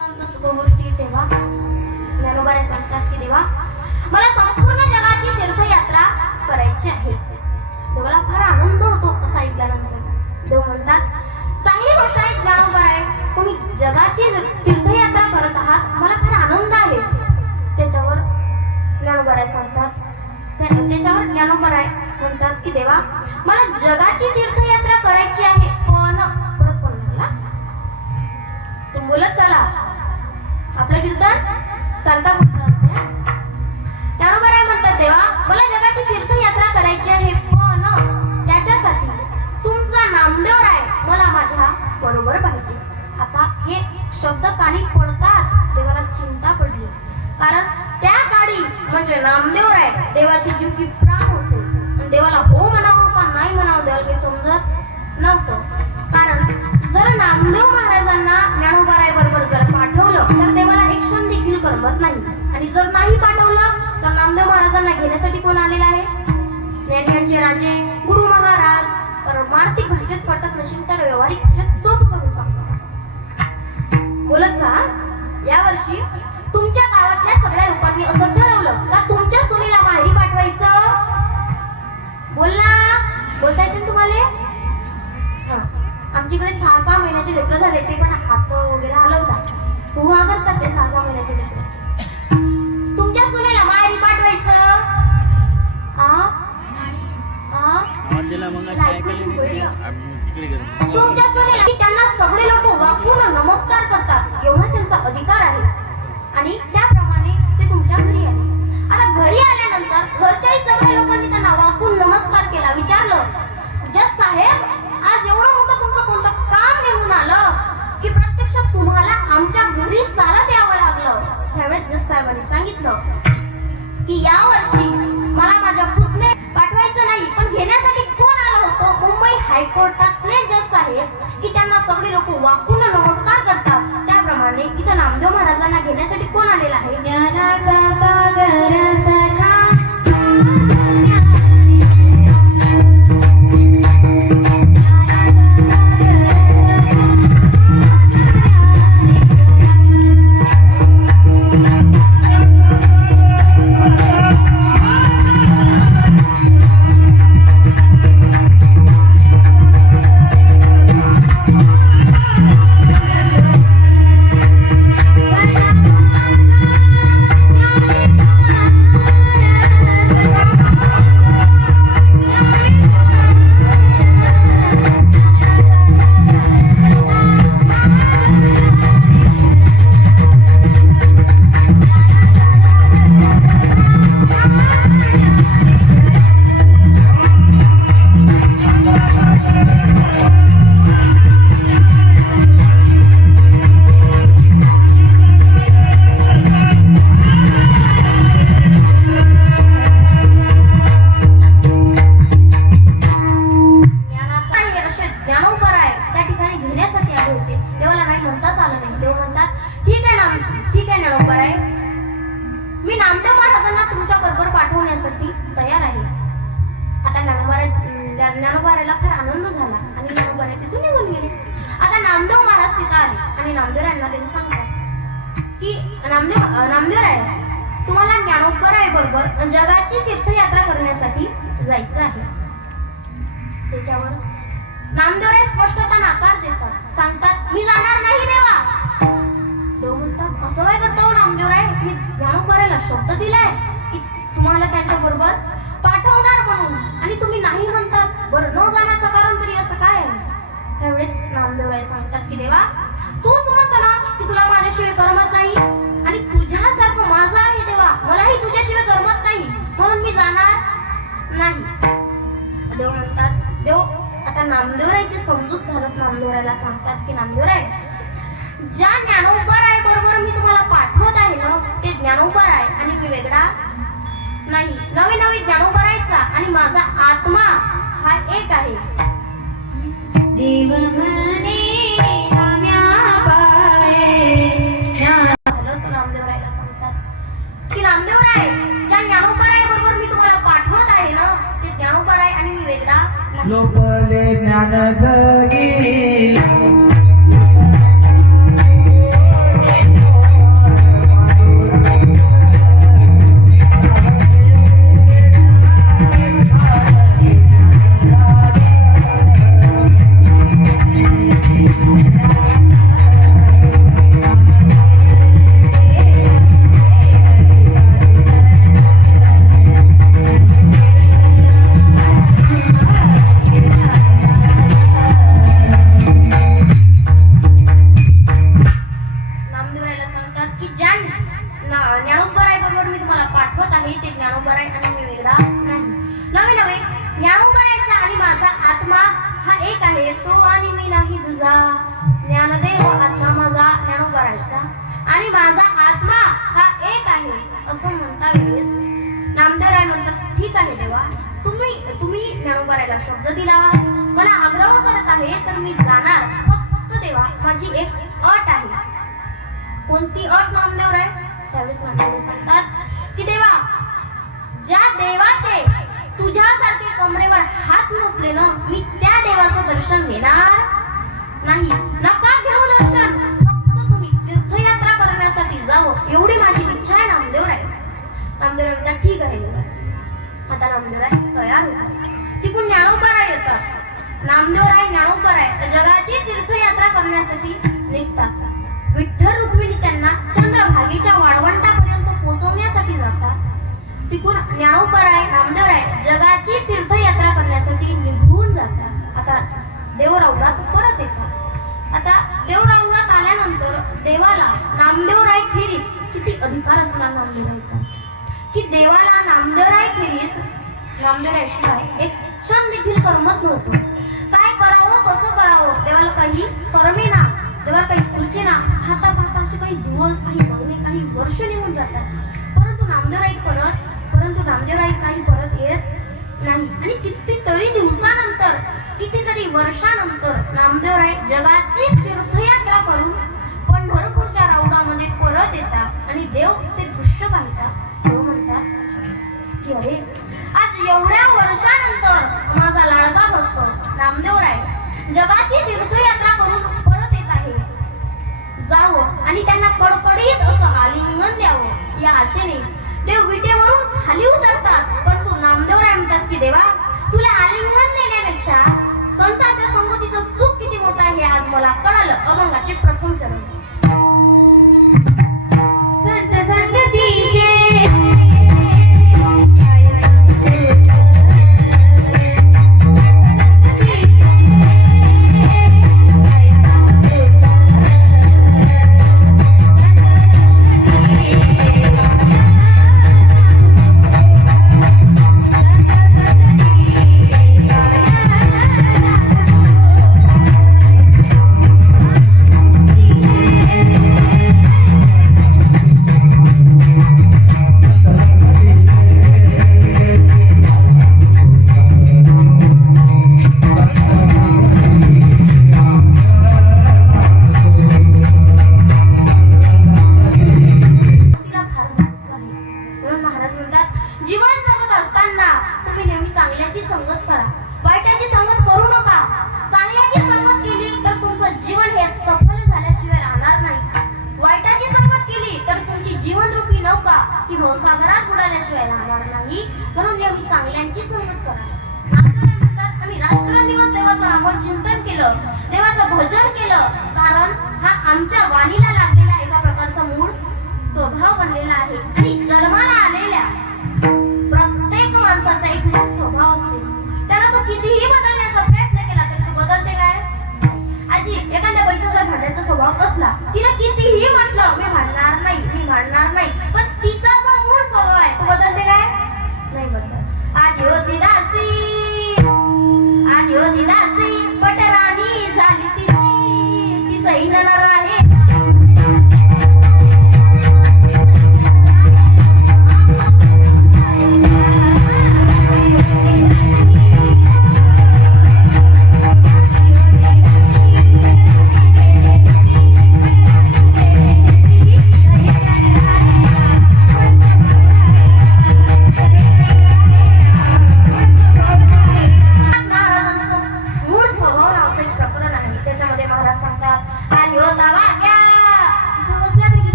गोष्टी तेव्हा. ज्ञानोबारे सांगतात की देवा मला संपूर्ण जगाची तीर्थयात्रा करायची आहे. देवाला फार आनंद होतो असं ऐकल्यानंतर देव म्हणतात चांगली गोष्ट आहे ज्ञानोबा आहे तुम्ही जगाची तीर्थयात्रा करत आहात. मला फार आनंद आहे. त्याच्यावर ज्ञानोबराय सांगतात. त्याच्यावर त्याच्यावर ज्ञानोबराय म्हणतात की देवा मला जगाची तीर्थयात्रा करायची आहे. पण परत पण म्हणला तुम्ही बोलत चला. आपलं कीर्तन चालता बोलता असते. हं? म्हणतात देवा? मला जगाची तीर्थयात्रा करायची आहे पण त्याच्यासाठी तुमचा नामदेव आहे मला माझ्या बरोबर पाहिजे. आता हे शब्द कानी पडताच देवाला चिंता पडली. कारण त्या काळी म्हणजे नामदेव आहे देवाची जीव की प्राण होते. आणि देवाला हो म्हणावं का नाही म्हणावं देवाला काही समजत नव्हतं. कारण जर नामदेव महाराजांना ज्ञानोबाराय बरोबर जर पाठवलं तर देवाला एक क्षण देखील करमत नाही. आणि जर नाही पाठवलं तर नामदेव महाराजांना घेण्यासाठी कोण आलेला आहे? ज्ञानियांचे राजे गुरु महाराज परमार्थिक भाषेत पटत नसेल तर व्यवहारिक भाषेत सोप करून सांगतात बोलत जा. यावर्षी तुमच्या गावातल्या सगळ्या लोकांनी असं ठरवलं का तुमच्या सुनीला माहेरी पाठवायचं? बोलला बोलता येते तुम्हाला? हं. आमच्याकडे सहा सहा महिन्याचे लेकरं झाले ते पण हात वगैरे हलवतात. उभा करतात ते सहा सहा महिन्याचे लेकरं? तुमच्या सुनेला माहेरी पाठवायचं. तुमच्या सुनेला त्यांना सगळे लोक वाकून नमस्कार करतात. एवढा त्यांचा अधिकार आहे. आणि त्याप्रमाणे ते तुमच्या घरी आले आता घरी आल्यानंतर घरच्याही सगळ्या लोकांनी त्यांना वाकून नमस्कार केला. विचारलं जज साहेब आज एवढं काम आलं की प्रत्यक्ष तुम्हाला आमच्या घरी चालत यावं लागलं. त्यावेळेस जस साहेबांनी सांगितलं की या वर्षी मला माझ्या पुतणे पाठवायचं नाही पण घेण्यासाठी कोण आलं होतं? मुंबई हायकोर्टातले जज साहेब की त्यांना सगळे लोक वाकून नमस्कार करतात. त्याप्रमाणे इथं नामदेव महाराजांना घेण्यासाठी कोण आलेला आहे? ज्ञानाचा सागर की नामदेव नामदेव नामदेवराय तुम्हाला ज्ञानोबर आहे बरोबर जगाची तीर्थयात्रा करण्यासाठी जायचं आहे. त्याच्यावर नामदेवराय स्पष्टता नाकार देतात. सांगतात मी जाणार नाही देवा. देव म्हणतात असं काय करतो हो नामदेवराय मी ज्ञानोबारायला शब्द दिलाय की तुम्हाला त्याच्या बरोबर पाठवणार म्हणून. आणि तुम्ही नाही म्हणतात बरं न जाण्याचं कारण तरी असं काय त्यावेळेस त्यावेळेस नामदेवराय सांगतात की देवा तूच म्हणतो ना की तुला माझ्याशिवाय करमत नाही. आणि तुझ्यासारखं माझं आहे देवा मलाही तुझ्याशिवाय करमत नाही. म्हणून मी जाणार नाही. देव म्हणतात देव आता नामदेवरायची समजूत घालत नामदेवरायला सांगतात की नामदेवराय ज्या ज्ञानोबर आहे बरोबर मी तुम्हाला पाठवत आहे ना ते ज्ञानोबर आहे आणि मी वेगळा नाही. नवी नवी ज्ञानोबर आहेचा आणि माझा आत्मा हा एक आहे. देव लोपले ज्ञान जगी कोणती अट नामदेवराय त्यावेळेस नामदेव सांगतात की देवा ज्या देवाचे तुझ्यासारखे कमरेवर हात नसले ना मी त्या देवाचं दर्शन घेणार नाही. नका घेऊ दर्शन. फक्त तुम्ही तीर्थयात्रा करण्यासाठी जाओ एवढी माझी इच्छा आहे नामदेवराय नामदेवराय म्हणतात ठीक आहे आता नामदेव नामदेवराय तयार होतात तिकडून ज्ञानोबराय येतात. नामदेवराय ज्ञानोबराय जगाची तीर्थयात्रा करण्यासाठी निघतात. विठ्ठल रुक्मिणी त्यांना चंद्रभागेच्या वाळवंटापर्यंत पोहोचवण्यासाठी जातात. तिकून ज्ञानोपराय नामदेवराय जगाची तीर्थयात्रा करण्यासाठी निघून जातात. आता देवरावलात परत येतात. आता देवरावलात आल्यानंतर देवाला नामदेवराय खेरीज किती अधिकार असणार नामदेवरायचा की देवाला नामदेवराय खेरीज नामदेवरायशिवाय एक क्षण देखील करमत नव्हतं. काय करावं कसं करावं देवाला काही करमेना देवाला काही सूचना हाता पाहता असे काही दिवस काही महिने काही वर्ष निघून जातात. परंतु नामदेवराई परत परंतु नामदेवराई काही परत येत नाही. आणि कितीतरी दिवसानंतर कितीतरी वर्षानंतर नामदेवराय जगाची तीर्थयात्रा करून पंढरपूरच्या राऊडामध्ये परत येतात आणि देव ते दृश्य पाहतात. देव म्हणतात की अरे आज एवढ्या वर्षानंतर माझा लाडका भक्त नामदेवराय जगाची तीर्थयात्रा करून जावं आणि त्यांना कडकडीत असं आलिंगन द्यावं. या आशेने देव विटेवरून खाली उतरतात परंतु नामदेवराय म्हणतात की देवा तुला आलिंगन देण्यापेक्षा संतांच्या संगतीचं सुख किती मोठं आहे हे आज मला कळालं. अभंगाचे प्रथम चरण. लागलेला आहे. आणि जन्माला आलेल्या प्रत्येक माणसाचा एक स्वभाव असतो. त्याला तो कितीही बदलण्याचा प्रयत्न केला तरी तो बदलते काय? आजी एखाद्या बाईचा जर भांडण्याचा स्वभाव असला तिला कितीही म्हटलं मी भांडणार नाही मी भांडणार नाही. पण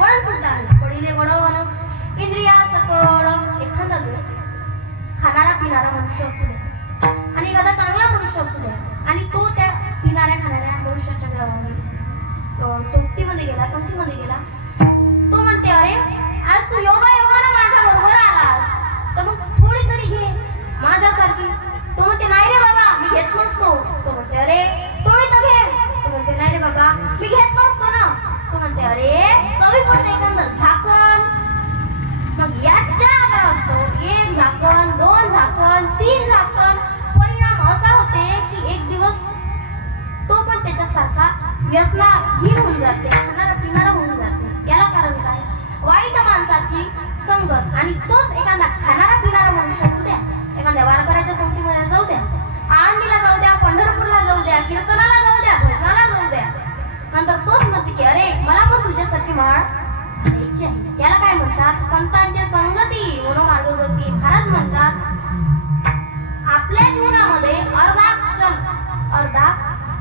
वळण सुद्धा आहे पडिले वळण इंद्रिया सकळ खाणारा पिणारा मनुष्य असू दे आणि एखादा चांगला मनुष्य असू दे आणि तो त्या पिणाऱ्या खाणाऱ्या मनुष्याच्या अं, सोबतीमध्ये गेला संगतीमध्ये गेला तो म्हणते अरे आज तू योगा योगानं माझ्या बरोबर आलास तर मग थोडी तरी घे. माझ्यासारखी तो म्हणते नाही रे बाबा मी घेत नसतो तो म्हणते अरे थोडी तर घे. तो म्हणते नाही रे बाबा मी घेत म्हणते अरे सवी पडते एखादं झाकण. मग याच्या आग्रह असतो. एक झाकण दोन झाकण तीन झाकण. परिणाम असा होते की एक दिवस तो पण त्याच्यासारखा व्यसनाहीन होऊन जाते. खाणारा पिणारा होऊन जाते. याला कारण काय? वाईट माणसाची संगत आणि तोच एखादा खाणारा पिणारा मनुष्य असू द्या. एखाद्या वारकऱ्याच्या संगतीमध्ये जाऊ द्या. आळंदीला जाऊ द्या पंढरपूरला जाऊ द्या कीर्तनाला जाऊ द्या भजनाला जाऊ द्या. नंतर तोच म्हणते की अरे मला पण तुझ्यासारखी माळ घ्यायची आहे. याला काय म्हणतात? संतांची संगती म्हणून मार्गगती महाराज म्हणतात आपल्या जीवनामध्ये अर्धा क्षण अर्धा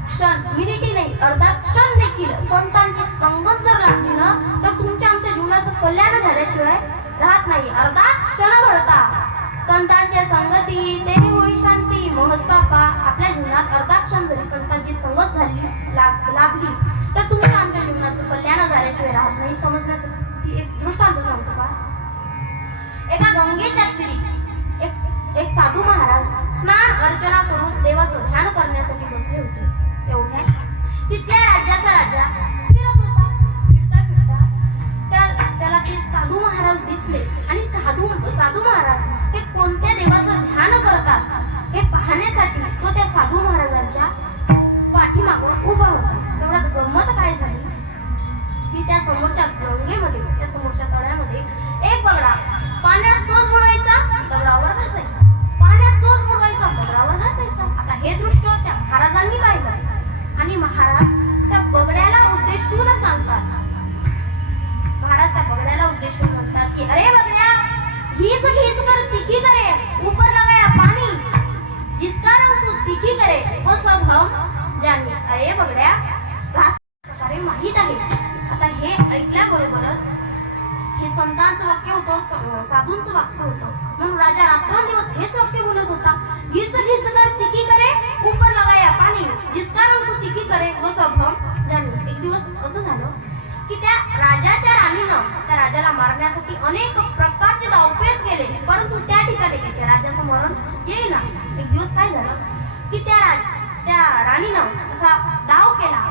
क्षण मिनिटी नाही अर्धा क्षण देखील संतांची संगत जर लागली ना तर तुमच्या आमच्या जीवनाचं कल्याण झाल्याशिवाय राहत नाही. अर्धा क्षण घडता. संतांच्या संगती ते होई शांती महत्वापा आपल्या जीवनात अर्धा क्षण जरी संतांची संगत झाली लाग लाभली तर तुम्ही आमच्या जीवनाचं कल्याण झाल्याशिवाय राहत नाही. समजण्यासाठी एक दृष्टांत सांगतो का? एका गंगेच्या तीरी एक एक साधू महाराज स्नान अर्चना करून देवाचं ध्यान करण्यासाठी बसले होते. तेवढ्या तिथल्या राज्याचा राजा फिरत होता. फिरता फिरता त्या त्याला ते साधू महाराज दिसले. आणि साधू साधू महाराज हे कोणत्या देवाचं ध्यान करतात हे पाहण्यासाठी तो त्या साधू महाराजांच्या पाठीमागं उभा होता. तेवढ्यात गंमत काय झाली? की त्या समोरच्या गंगेमध्ये त्या समोरच्या तळ्यामध्ये एक बगडा पाण्यात चोच बुडवायचा दगडावर घासायचा. पाण्यात चोच बुडवायचा दगडावर घासायचा. आता हे दृष्ट त्या महाराजांनी पाहिलं. आणि महाराज त्या बगड्याला उद्देशून सांगतात. महाराज त्या बगड्याला उद्देशून म्हणतात की अरे बगड्या हीच हीच कर तिखी करे. ऊपर लगाया पाणी. जिसका रंग तू तिखी करे वो सब हम जाने अरे बगड्या घास प्रकारे माहीत आहे आता हे ऐकल्याबरोबरच हे संतांचं वाक्य होतं स- साधूंचं वाक्य होतं. म्हणून राजा रात्रंदिवस हेच वाक्य बोलत होता. घिस घिस कर तिकी करे ऊपर लगाया पाणी. जिसका रंग तू तिकी करे वो सब हम. एक दिवस असं झालं की त्या राजाच्या राणीनं त्या राजाला मारण्यासाठी अनेक प्रकारचे दावपेच केले. परंतु त्या ठिकाणी त्या राजाचं मरण येईल ना एक दिवस काय झालं? की त्या राजा त्या राणीनं असा डाव केला.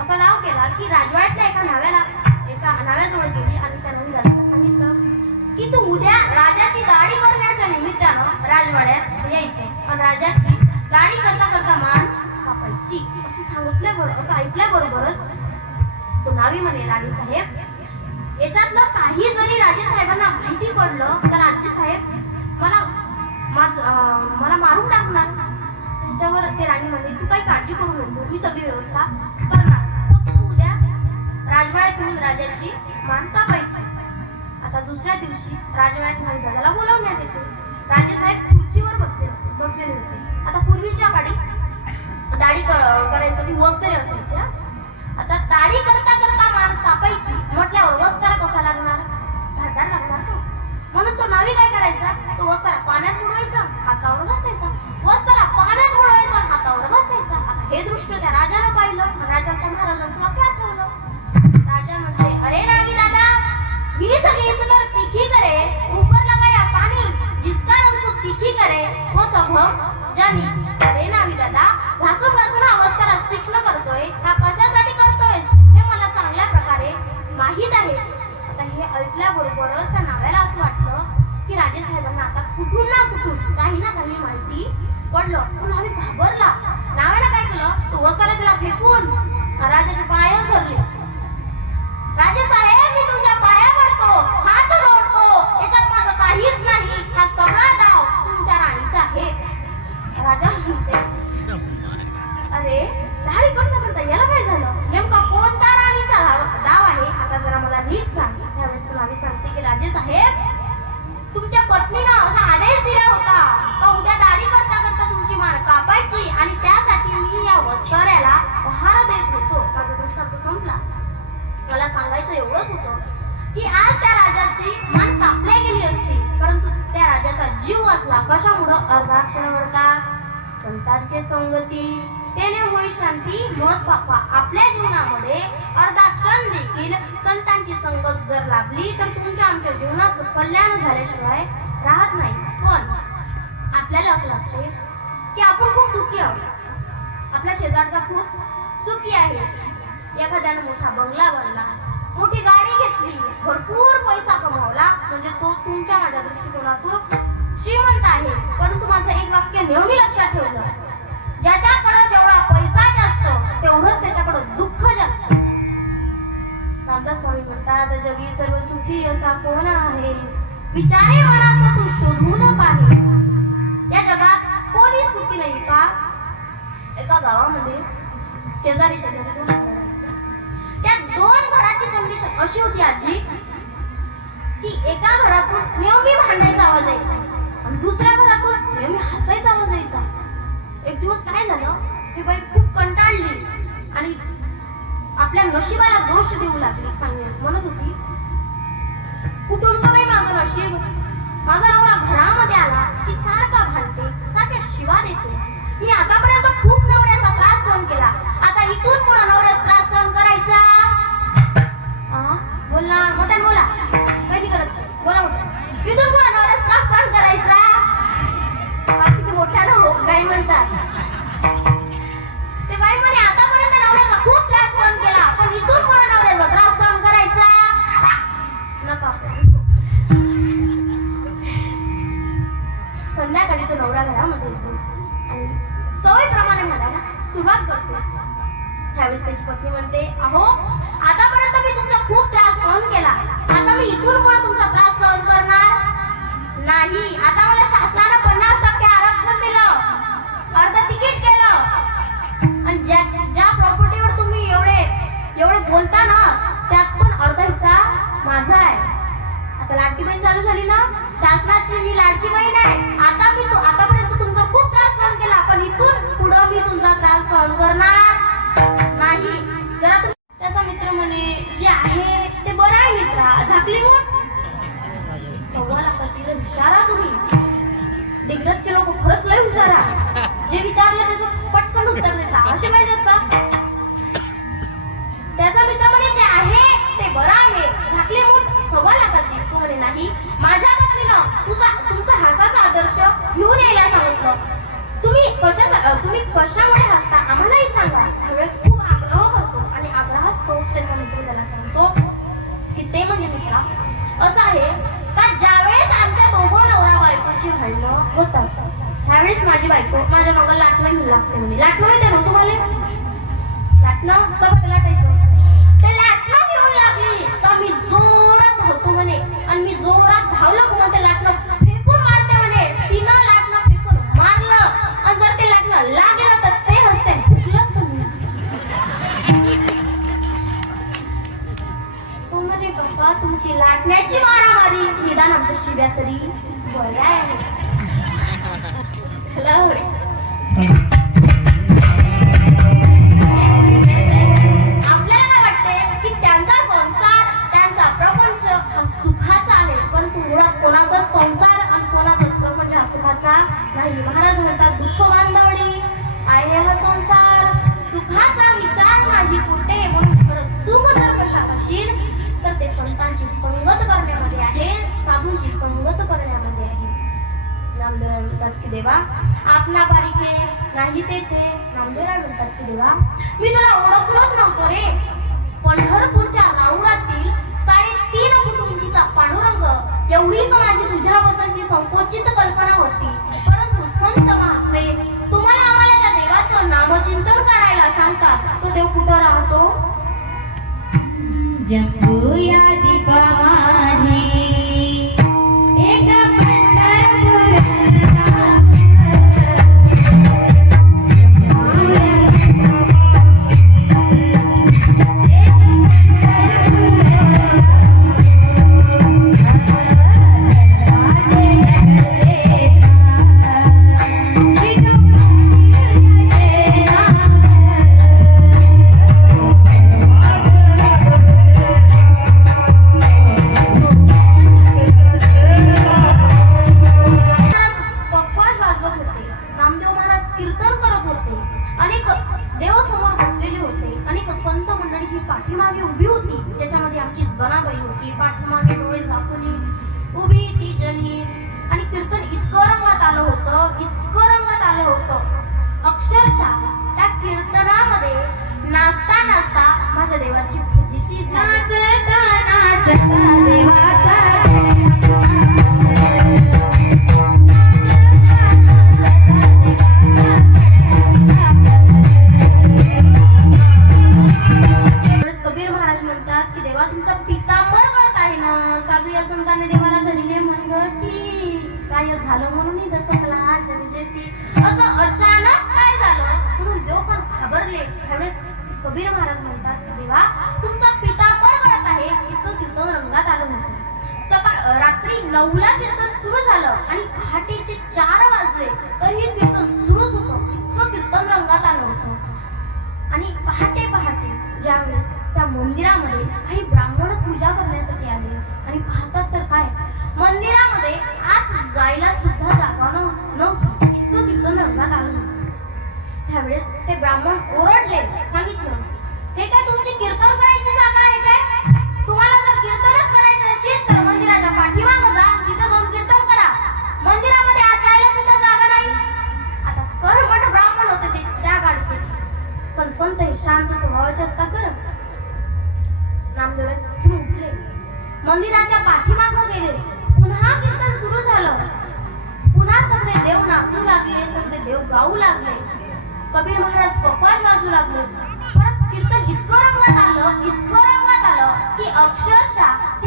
असा डाव केला की राजवाड्यातल्या एका नाव्याला एका नाव्याजवळ गेली आणि त्या नंदीला सांगितलं की तू उद्या राजाची गाडी करण्याच्या निमित्तानं राजवाड्यात यायचे आणि राजाची गाडी करता करता मान कापायची. असं सांगितल्याबरोबर असं ऐकल्याबरोबरच तो नावी म्हणे राणी साहेब याच्यातलं काही जरी राजे साहेबांना माहिती पडलं तर राजे साहेब मला माझ मला मारून टाकणार. त्याच्यावर ते राणी म्हणे तू काही काळजी करू नको मी सगळी व्यवस्था करणार. फक्त तू उद्या राजवाड्यात येऊन राजाची मान कापायची आता दुसऱ्या दिवशी राजवाड्यात नाही दादाला बोलावण्यात येते. राजेसाहेब खुर्चीवर बसले बसलेले होते. आता पूर्वीच्या काळी दाढी करायचं करायसाठी वस्त्रे असायची आता दाढी करता करता मान कापायची म्हटल्यावर वस्त्र कसा लागणार? धागार लागणार म्हणून तो नावी काय करायचा? तो वस्त्र पाण्यात बुडवायचा हातावर घासायचा. वस्त्र पाण्यात बुडवायचा हातावर घासायचा आता हे दृश्य त्या राजाला पाहिलं. राजा त्या महाराजांचं वाक्य आठवलं राजा म्हणते अरे नागी दादा ही सगळी सगळं तिखी करे ऊपर लगाया पाणी जिसका रंग तू तिखी करे वो सब हम जानी. अरे नागी दादा घासून घासून हा वस्त्र तीक्ष्ण करतोय हा कशासाठी करतोय हे मला चांगल्या प्रकारे माहीत आहे. आता हे ऐकल्याबरोबरच त्या नाव्याला असं वाटलं की राजे साहेबांना आता कुठून ना कुठून काही ना काही माहिती पडलं. पण आम्ही घाबरला. लावायला काय केलं? तू वस्त्र तिला फेकून राजाचे पाया धरले राजा साहेब मी तुमच्या पाया पडतो. हात जोडतो. याच्यात माझं काहीच नाही. हा सगळा गाव तुमच्या राणीचा आहे. राजा म्हणते अरे दाढी करता करता याला काय झालं? नेमका कोणता राणीचा डाव आहे? आता जरा मला नीट सांग. त्यावेळेस तुला आम्ही सांगते की राजे साहेब तुमच्या पत्नीला असा आदेश दिला होता का उद्या दाढी करता करता तुमची मान कापायची आणि त्यासाठी मी या वस्त्र्याला पहार देत होतो माझा दृष्टांत संपला मला सांगायचं एवढंच होतं की आज त्या राजाची मान कापल्या गेली असती. परंतु त्या राजाचा जीव वाचला. कशामुळं? अर्धाक्षरावर का संतांची संगती. त्याने होई शांती मत पापा. आपल्या जीवनामध्ये अर्धाक्षण देखील संतांची संगत जर लाभली तर तुमच्या आमच्या जीवनाचं कल्याण झाल्याशिवाय राहत नाही. पण आपल्याला असं वाटते की आपण खूप दुःखी आहोत. आपल्या शेजारचा खूप सुखी आहे. एखाद्यानं मोठा बंगला बनला मोठी गाडी घेतली भरपूर पैसा कमावला म्हणजे तो तुमच्या माझ्या दृष्टिकोनातून श्रीमंत आहे. परंतु माझं एक वाक्य नेहमी लक्षात ठेवलं. ज्याच्याकडे जेवढा पैसा जास्त तेवढंच त्याच्याकडे दुःख जास्त. रामदास स्वामी म्हणतात जगी सर्व सुखी असा कोण आहे? विचारे मनाचा तू शोधून पाहे. या जगात कोणी सुखी नाही का? एका गावामध्ये शेजारी शेजारी दोन घराची कंडिशन अशी होती आजी की एका घरातून नेहमी भांडायचा आवाज यायचा. आणि दुसऱ्या घरातून नेहमी हसायचा आवाज यायचा. एक दिवस काय झालं ही बाई खूप कंटाळली आणि आपल्या नशिबाला दोष देऊ लागली सांगण्यात म्हणत होती कुटुंब बाई माझं नशीब माझा नवरा घरामध्ये आला की सारखा भांडते सारख्या शिवा देते. मी आतापर्यंत खूप नवऱ्याचा त्रास सहन केला. आता इथून पुढे नवऱ्याचा त्रास सहन करायचा. बोला बोल ना बोला. कधी करत बोला इथून पुढे नवऱ्याचा त्रास सहन करायचा. बाकीचे मोठ्यानं हो काही म्हणतात. ते बाई म्हणे आतापर्यंत नवऱ्याचा खूप त्रास सहन केला. पण इथून पुढे सुरुवात करतो. त्यावेळेस त्याची पत्नी म्हणते अहो आतापर्यंत मी तुमचा खूप त्रास सहन केला. आता मी इथून पुढे तुमचा त्रास सहन करणार नाही. आता मला शासनानं पन्नास टक्के आरक्षण दिलं. अर्ध तिकीट केलं. आणि ज्या ज्या प्रॉपर्टीवर तुम्ही एवढे एवढे बोलता ना त्यात पण अर्धा हिस्सा माझा आहे. आता लाडकी बहीण चालू झाली ना? शासनाची मी लाडकी बहीण आहे. आता मी तू आतापर्यंत खूप त्रास सहन केला पण इथून पुढं मी तुमचा त्रास सहन करणार नाही. जरा तू त्याचा मित्र म्हणे जे आहे ते बरं आहे मित्रा. झाकली मग सव्वा लाखाची जर विचारा तुम्ही. डिग्रजचे लोक खरंच लय हुशारा जे विचारले त्याचं पटकन उत्तर देता. असे पाहिजेत का? सव्वा लाखाची तू म्हणे नाही. माझ्या पत्नीनं तुझा तुमचा हसाचा आदर्श घेऊन यायला सांगितलं. तुम्ही कशा तुम्ही कशामुळे हसता आम्हालाही सांगा. त्यावेळेस खूप आग्रह करतो आणि आग्रहास्तव त्याचा मित्र त्याला सांगतो की ते म्हणजे मित्रा असं आहे का ज्यावेळेस आमच्या दोघं नवरा बायकोची भांडणं होतात त्यावेळेस माझी बायको माझ्या मागं लाटणं घेऊन लागते म्हणे. लाटणं माहिती ना तुम्हाला? लाटणं? सगळं लाटायचं. ते लाटणं घेऊन लागली. तर मी तर संगत करण्यामध्ये आहे साधूंची संगत करण्यामध्ये आहे. नामदेवराय म्हणतात की देवा आपला बारीके नाही तेथे. नामदेवराय म्हणतात की देवा मी तुला ओळखलोच नव्हतो रे. पंढरपूरच्या राऊळातील साडेतीन फूट उंचीचा पांडुरंग एवढीच माझी तुझ्याबद्दलची संकोचित कल्पना होती. परंतु संत महात्मे तुम्हाला आम्हाला त्या देवाचं नामचिंतन करायला सांगतात. तो देव कुठं राहतो? जपूया दीपा माझी आणि पाहतात तर काय? मंदिरामध्ये आत जायला सुद्धा जागा नव्हती. इतकं कीर्तन रंगात आलं त्यावेळेस ते ब्राह्मण ओरडले सांगितलं हे काय तुमची कीर्तन करायची जागा आहे काय? तुम्हाला जर कीर्तनच करायचं असेल तर मंदिराच्या पाठीमागं जा तिथं जाऊन कीर्तन करा. मंदिरामध्ये आत जायला सुद्धा जागा नाही. आता करमट ब्राह्मण होते ते त्या काळचे. पण संत हे शांत स्वभावाचे असतात बरं. नामदेव मंदिराच्या पाठीमागं गेले. पुन्हा कीर्तन सुरू झालं. पुन्हा सगळे देव नाचू लागले सगळे देव गाऊ लागले. कबीर महाराज कपाल वाजू लागले. परत कीर्तन इतकं रंगात आलं इतकं रंगात आलं की अक्षरशः